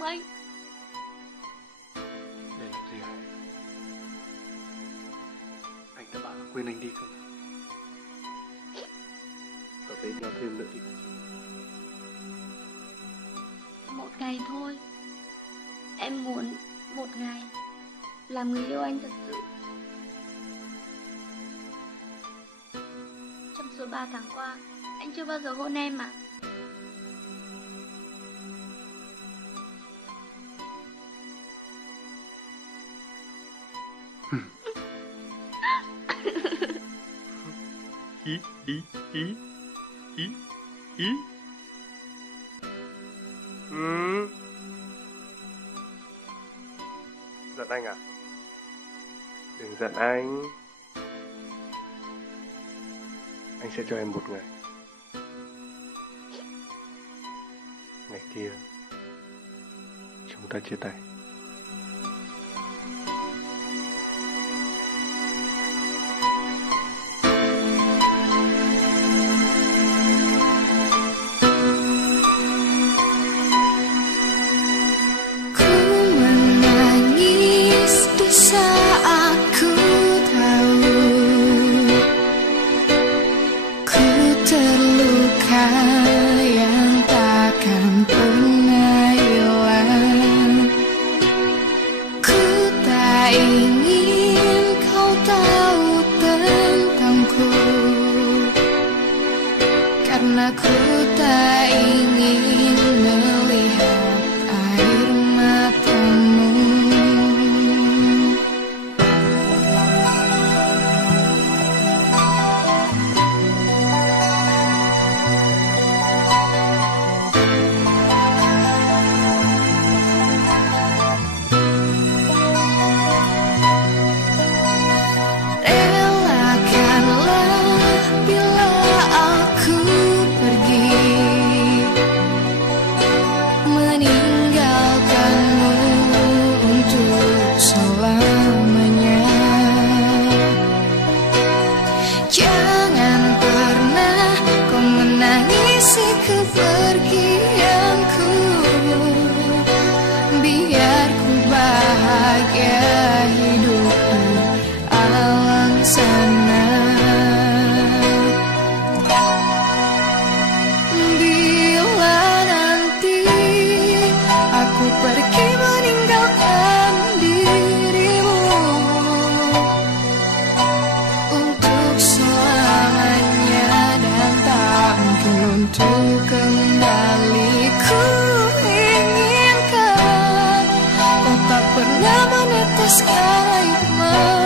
không anh? Để làm gì hả? Anh đã bảo quên anh đi cơ mà. Ở bên nhau thêm nữa thì Một ngày thôi. Em muốn một ngày làm người yêu anh thật sự. Trong suốt 3 tháng qua, anh chưa bao giờ hôn em mà. Hí hí hí hí hí. Giận anh à? Đừng giận anh. Anh sẽ cho em một ngày. Ngày kia chúng ta chia tay. Yang takkan pernah hilang. Ku tak ingin kau tahu tentangku, karena ku tak ingin melihat air matamu. Jangan pernah kau menangisi kepergianku. Biar ku bahagia hidup di alam sana. Bila nanti aku pergi meninggalkan dirimu untuk selamanya dan tak mungkin untuk kembali. Ku inginkan kau tak pernah menetes air mata.